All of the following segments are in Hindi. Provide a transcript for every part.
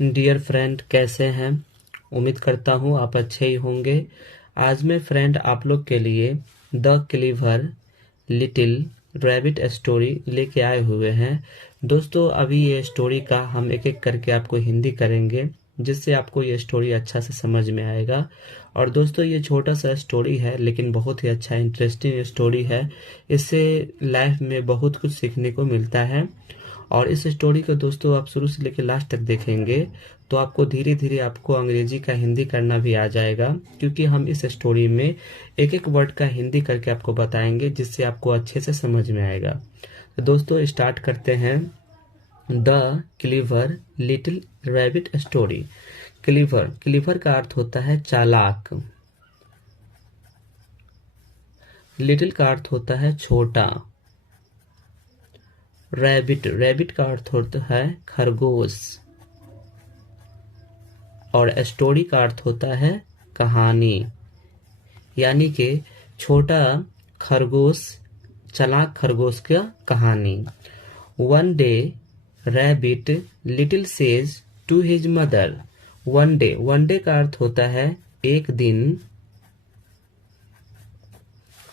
डियर फ्रेंड, कैसे हैं? उम्मीद करता हूँ आप अच्छे ही होंगे। आज मैं फ्रेंड आप लोग के लिए the clever little rabbit story लेके आए हुए हैं। दोस्तों, अभी ये स्टोरी का हम एक एक करके आपको हिंदी करेंगे, जिससे आपको ये स्टोरी अच्छा से समझ में आएगा। और दोस्तों, ये छोटा सा स्टोरी है लेकिन बहुत ही अच्छा इंटरेस्टिंग स्टोरी है। इससे लाइफ में बहुत कुछ सीखने को मिलता है। और इस स्टोरी को दोस्तों आप शुरू से लेकर लास्ट तक देखेंगे तो आपको धीरे धीरे आपको अंग्रेजी का हिंदी करना भी आ जाएगा, क्योंकि हम इस स्टोरी में एक एक वर्ड का हिंदी करके आपको बताएंगे, जिससे आपको अच्छे से समझ में आएगा। तो दोस्तों, स्टार्ट करते हैं the clever little rabbit story. Clever, clever का अर्थ होता है चालाक। लिटिल का अर्थ होता है छोटा। रैबिट, रैबिट का अर्थ होता है खरगोश। और स्टोरी का अर्थ होता है कहानी। यानी कि छोटा खरगोश, चालाक खरगोश का कहानी। One day rabbit little says to his mother. One day, one day का अर्थ होता है एक दिन।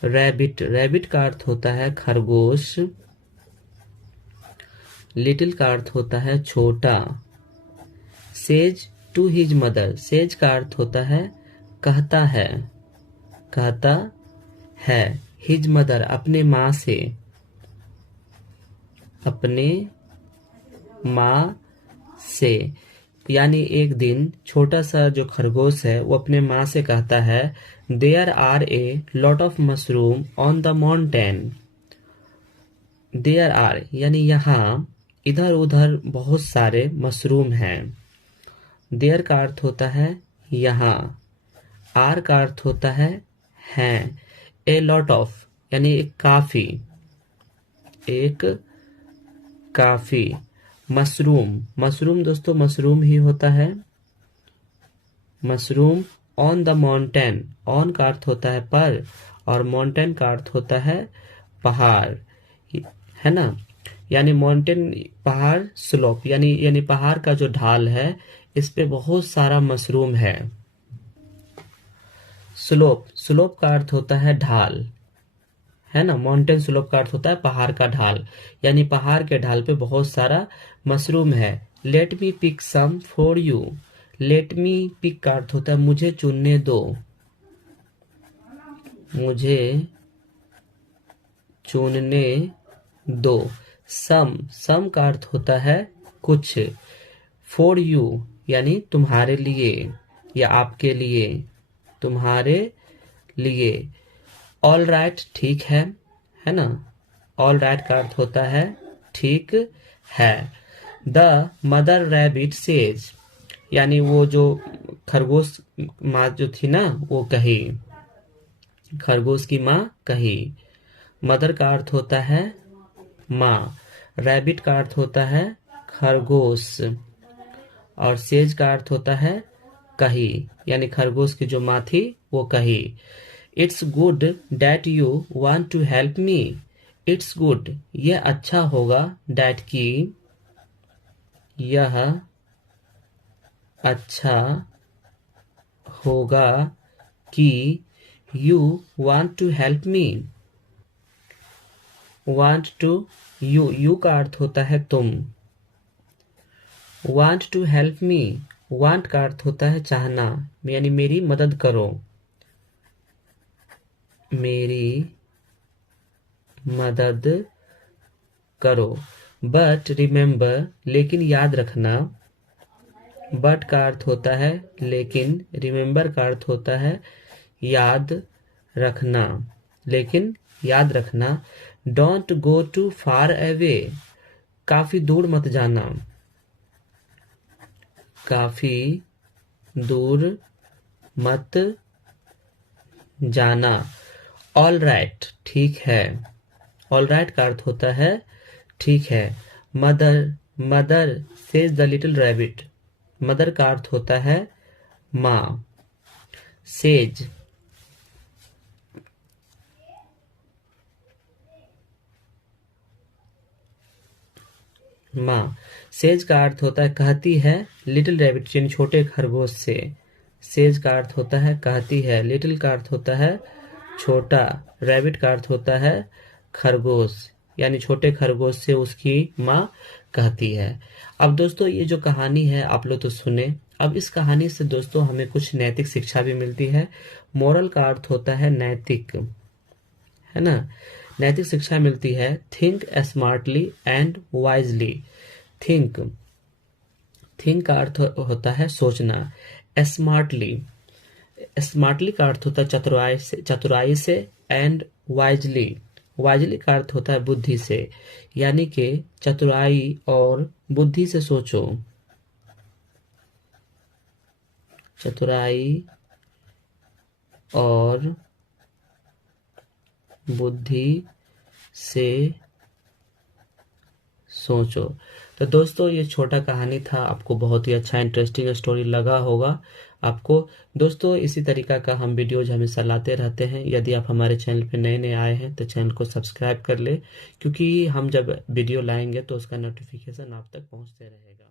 रैबिट, रैबिट का अर्थ होता है खरगोश। लिटिल का अर्थ होता है छोटा। Says to his mother, says का अर्थ होता है कहता है, कहता है। हिज मदर, अपने माँ से, अपने माँ से। यानी एक दिन छोटा सा जो खरगोश है वो अपने माँ से कहता है, there are a lot of mushroom on the mountain. There are यानी यहाँ, इधर उधर बहुत सारे मशरूम हैं। देयर का अर्थ होता है यहाँ। आर का अर्थ होता है हैं। ए लॉट ऑफ यानी एक काफी, एक काफी। मशरूम, मशरूम दोस्तों मशरूम ही होता है। Mushroom on the mountain, on का अर्थ होता है पर, और माउंटेन का अर्थ होता है पहाड़, है ना। यानी माउंटेन पहाड़, स्लोप यानी पहाड़ का जो ढाल है, इस पे बहुत सारा मशरूम है। स्लोप, स्लोप का अर्थ होता है ढाल, है ना। माउंटेन स्लोप का अर्थ होता है पहाड़ का ढाल, यानी पहाड़ के ढाल पे बहुत सारा मशरूम है। Let me pick some for you. Let me pick का अर्थ होता है मुझे चुनने दो, मुझे चुनने दो। सम, सम का अर्थ होता है कुछ। फॉर यू यानी तुम्हारे लिए या आपके लिए, तुम्हारे लिए। ऑल राइट, ठीक है ना। ऑल राइट का अर्थ होता है ठीक है। द मदर रैबिट सेज, यानी वो जो खरगोश माँ जो थी ना, वो कही, खरगोश की माँ कही। मदर का अर्थ होता है माँ। रैबिट का अर्थ होता है खरगोश। और सेज का अर्थ होता है कही, यानी खरगोश की जो माँ थी वो कही। It's good that you want to help me. It's good, यह अच्छा होगा। डैट की, यह अच्छा होगा कि। You want to help me. Want to, you का अर्थ होता है तुम। Want to help me, want का अर्थ होता है चाहना, यानी मेरी मदद करो, मेरी मदद करो। बट रिमेम्बर, लेकिन याद रखना। बट का अर्थ होता है लेकिन, रिमेम्बर का अर्थ होता है याद रखना, लेकिन याद रखना। Don't go too far away, काफी दूर मत जाना, काफी दूर मत जाना। ऑल राइट, ठीक है। ऑल राइट का अर्थ होता है ठीक है। Mother, mother says the little rabbit, mother का अर्थ होता है माँ। सेज, माँ। सेज का अर्थ होता है कहती है, लिटिल रैबिट यानी छोटे खरगोश से। सेज का अर्थ होता है कहती है, लिटिल का अर्थ होता है छोटा, रैबिट का अर्थ होता है खरगोश, यानी छोटे खरगोश से उसकी माँ कहती है। अब दोस्तों ये जो कहानी है आप लोग तो सुने, अब इस कहानी से दोस्तों हमें कुछ नैतिक शिक्षा भी मिलती है। मोरल का अर्थ होता है नैतिक, है ना, नैतिक शिक्षा मिलती है। Think smartly and wisely. Think, think का अर्थ होता है सोचना। स्मार्टली, स्मार्टली का अर्थ होता है चतुराई से एंड वाइजली, वाइजली का अर्थ होता है बुद्धि से, यानी कि चतुराई और बुद्धि से सोचो, चतुराई और बुद्धि से सोचो। तो दोस्तों ये छोटा कहानी था, आपको बहुत ही अच्छा इंटरेस्टिंग स्टोरी लगा होगा आपको। दोस्तों इसी तरीका का हम वीडियोज हमेशा लाते रहते हैं। यदि आप हमारे चैनल पे नए नए आए हैं तो चैनल को सब्सक्राइब कर ले, क्योंकि हम जब वीडियो लाएंगे तो उसका नोटिफिकेशन आप तक पहुंचते रहेगा।